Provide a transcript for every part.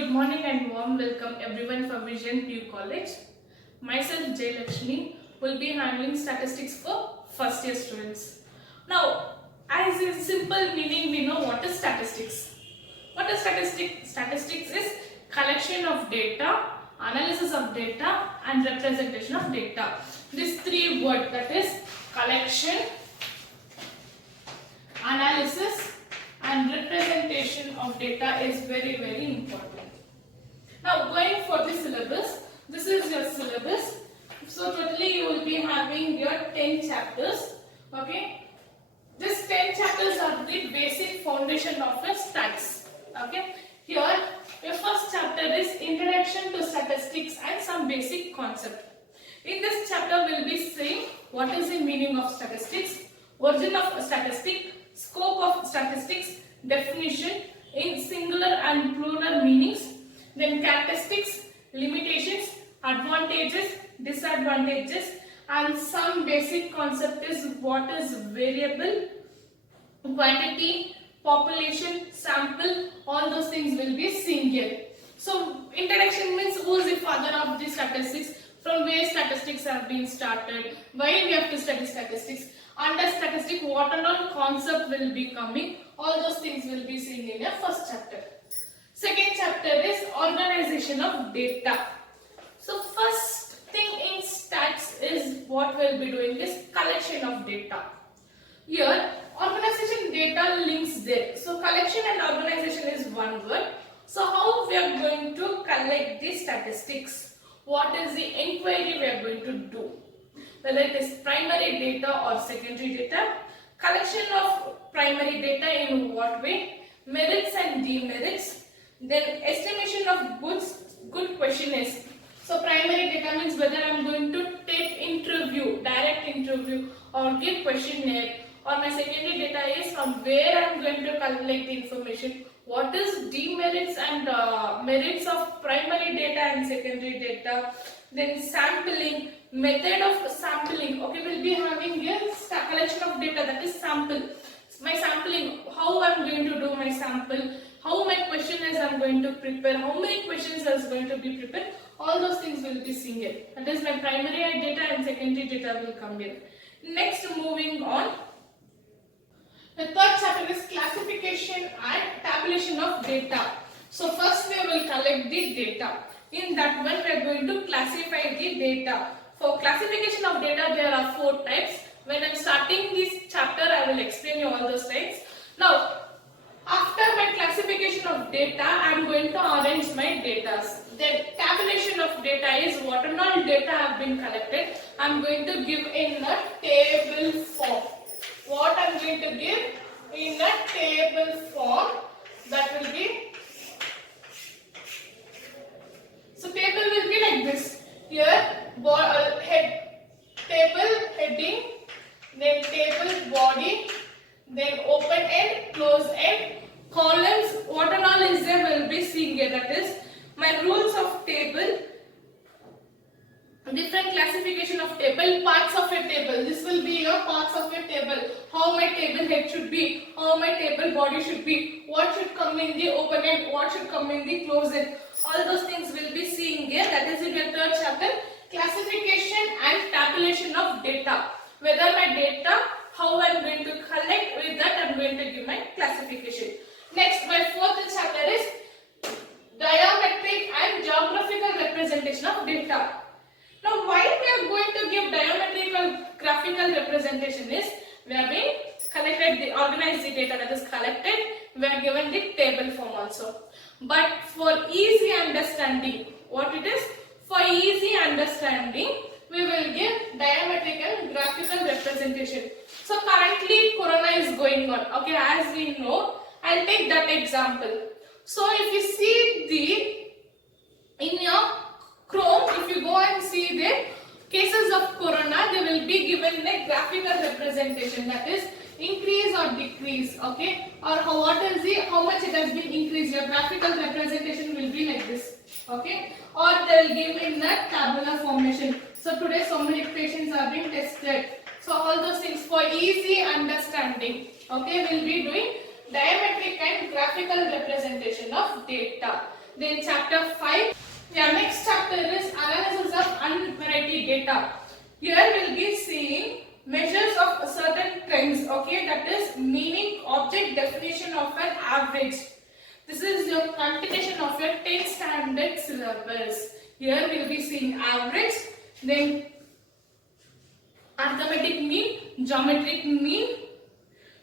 good morning and warm welcome everyone from Vision PU College. Myself Jay Lakshmi will be handling statistics for first year students. Now, as a simple meaning, we know what is statistics. What is statistics? Statistics is collection of data, analysis of data and representation of data. These three words, that is collection, analysis and representation of data, is very important. Now going for the syllabus, this is your syllabus. So totally you will be having your 10 chapters. Okay, these 10 chapters are the basic foundation of your stats. Okay, here your first chapter is Introduction to Statistics and some basic concept. In this chapter we will be seeing what is the meaning of statistics, origin of statistic, scope of statistics, definition in singular and plural meanings, then characteristics, limitations, advantages, disadvantages, and some basic concept is what is variable, quantity, population, sample, all those things will be seen here. So introduction means who is the father of the statistics, from where statistics have been started, why we have to study statistics, under statistic what and all concept will be coming, all those things will be seen in your first chapter. Second chapter is organization of data. So first thing in stats is what we'll be doing is collection of data. Here organization data links there. So collection and organization is one word. So how we are going to collect the statistics? What is the inquiry we are going to do? Whether it is primary data or secondary data, collection of primary data in what way, merits and demerits, then estimation of good question is. So primary data means whether I am going to take interview, direct interview or give questionnaire, or my secondary data is from where I am going to collect the information. What is demerits and merits of primary data and secondary data, then sampling, method of sampling. Okay, we'll be having here collection of data, that is sample. My sampling, how I am going to do my sample, how my questionnaires I am going to prepare, how many questions are going to be prepared, all those things will be seen here. That is my primary data and secondary data will come here. Next, moving on. The third chapter is classification and tabulation of data. So first we will collect the data. In that one we are going to classify the data. For classification of data there are 4 types. When I am starting this chapter I will explain you all those types. Now after my classification of data I am going to arrange my data. Then tabulation of data is what and all data have been collected. I am going to give in a table form. What I am going to give in a table form, that will be, so table will be like this. Here head, table heading, then table body, then open end, close end, columns, what and all is there will be seen here. That is my rules of table, different classification of table, parts of a table. This will be your parts of a table. How my table head should be, how my table body should be, what should come in the open end, what should come in the close end. All those things will be seeing here. That is in your third chapter, classification and tabulation of data. Whether my data, how I am going to collect, with that I am going to give my classification. Next, my fourth chapter is diametric and geographical representation of data. Now why we are going to give diametrical graphical representation is, we have been collected, organized the data that is collected, we are given the table form also. But for easy understanding, what it is? For easy understanding, we will give diametric and graphical representation. So currently Corona is going on. Okay, as we know, I'll take that example. So if you see in your Chrome, if you go and see the cases of Corona, they will be given a graphical representation, that is increase or decrease, okay, or how much it has been increased. Your graphical representation will be like this, okay, or they will give in the tabular formation. So today so many patients are being tested. So all those things for easy understanding, okay, we'll be doing diametric and graphical representation of data. Then chapter 5. Yeah, next chapter is analysis of unvariety data. Here we'll be seeing measures of certain trends. Okay, that is meaning, object, definition of an average. This is your continuation of your 10th standard syllabus. Here we'll be seeing average, then arithmetic mean, geometric mean,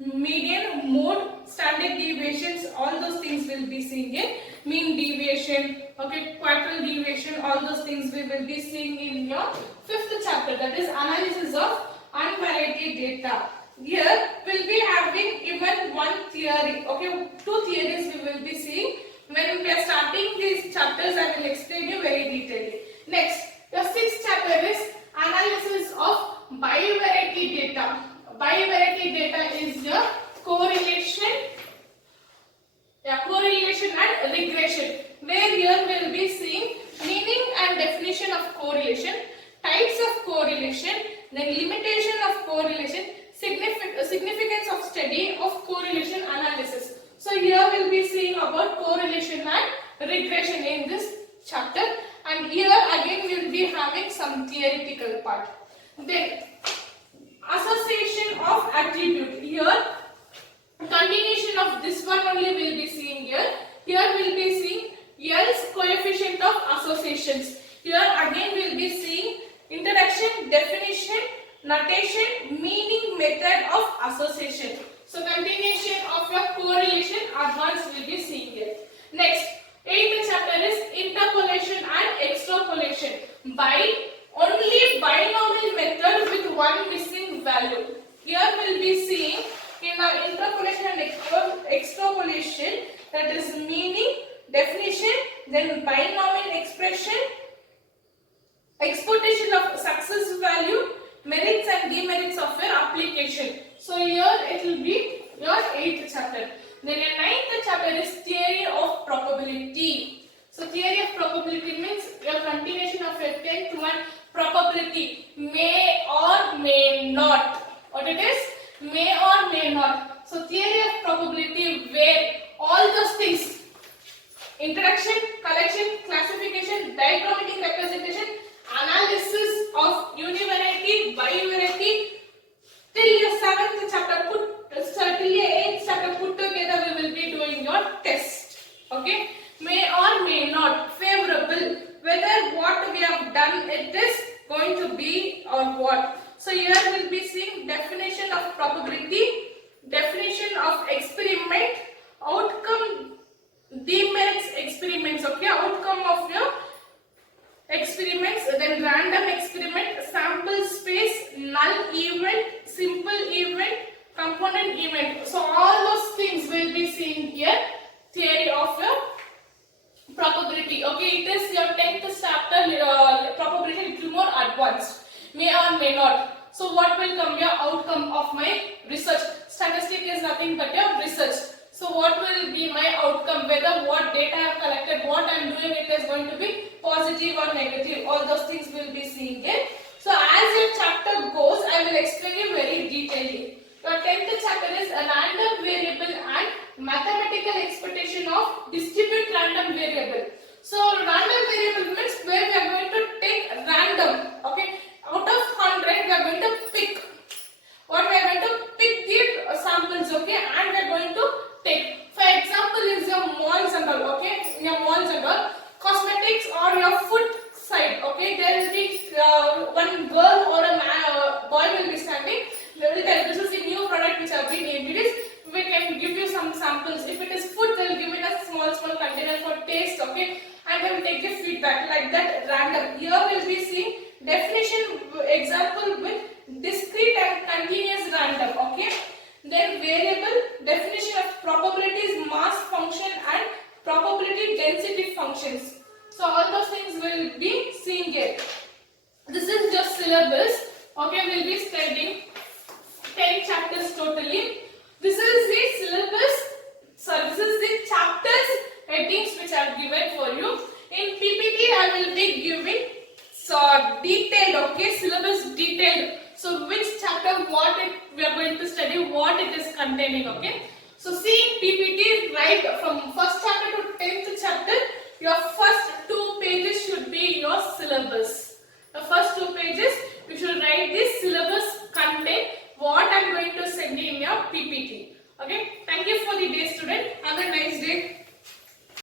median, mode, standard deviations, all those things we'll be seeing in mean deviation, okay, quadral deviation, all those things we will be seeing in your 5th chapter, that is analysis of unvariety data. Here we'll be having even one theory, okay, 2 theories we will be seeing. When we are starting these chapters, I will explain you very detailedly. Next, the 6th chapter is analysis of bivariate data. Bivariate data is your correlation, correlation and regression, where here we will be seeing meaning and definition of correlation, types of correlation, then limitation of correlation, significance of study of correlation analysis. So here we will be seeing about correlation and regression in this chapter, and here again we will be having some theoretical part. Then association of attribute. Here continuation of this one only we will be seeing here. Here we will be seeing L's coefficient of associations. Here again we will be seeing introduction, definition, notation, meaning, method of association. So continuation of your correlation advanced we will be seeing here. Next, 8th chapter is interpolation and extrapolation by only binomial method with one missing value. Here we will be seeing in our interpolation and extrapolation, that is meaning, definition, then binomial expression, exploitation of success value, merits and demerits of your application. So here it will be your 8th chapter. Then your 9th chapter is theory of probability. So theory of probability means your continuation of your 10th one, probability, may or may not. What it is? May or may not. So theory of probability, where all those things, introduction, collection, classification, diagrammatic representation, analysis of univariate, bivariate, till your 7th chapter till your 8th chapter put together we will be doing your test. Okay, may or may not, favorable, whether what we have done it is going to be or what. So here we will be seeing definition of probability, definition of experiment, outcome, demerits experiments, okay, outcome of your experiments, then random experiment, sample space, null event, simple event, component event. So all those things we will be seeing here, theory of your probability. Okay, it is your 10th chapter, probability a little more advanced, may or may not. So what will come your outcome of my research? Statistic is nothing but your research. So what will be my outcome? Whether what data I have collected, what I am doing, it is going to be positive or negative. All those things we will be seeing it. So as your chapter goes, I will explain you very detailedly. Your 10th chapter is a random variable and mathematical expectation of distribute random variable. So random variable means where we are going to take random. Okay, out of 100 we are going to pick. What we are going to pick the samples. Okay, and we are going to take. For example, is your malls and all. Okay, in your malls and all, cosmetics or your food side. Okay, there will be one girl or a man, boy will be standing. They will tell this is a new product which have been introduced. We can give you some samples. If it is food, they will give it a small container for taste. Okay, and they will take the feedback like that random. Here we will be seeing definition example with discrete and continuous random. Okay, then variable, definition of probabilities, mass function and probability density functions. So all those things will be seeing it. This is just syllabus. Okay, we will be studying 10 chapters totally. This is the syllabus. So this is the chapters headings which I have given for you. In PPT I will be giving detailed, okay, syllabus detailed. So which chapter, we are going to study, what it is containing, okay. So see in PPT right from first chapter to 10th chapter, you Okay, thank you for the day, student. Have a nice day.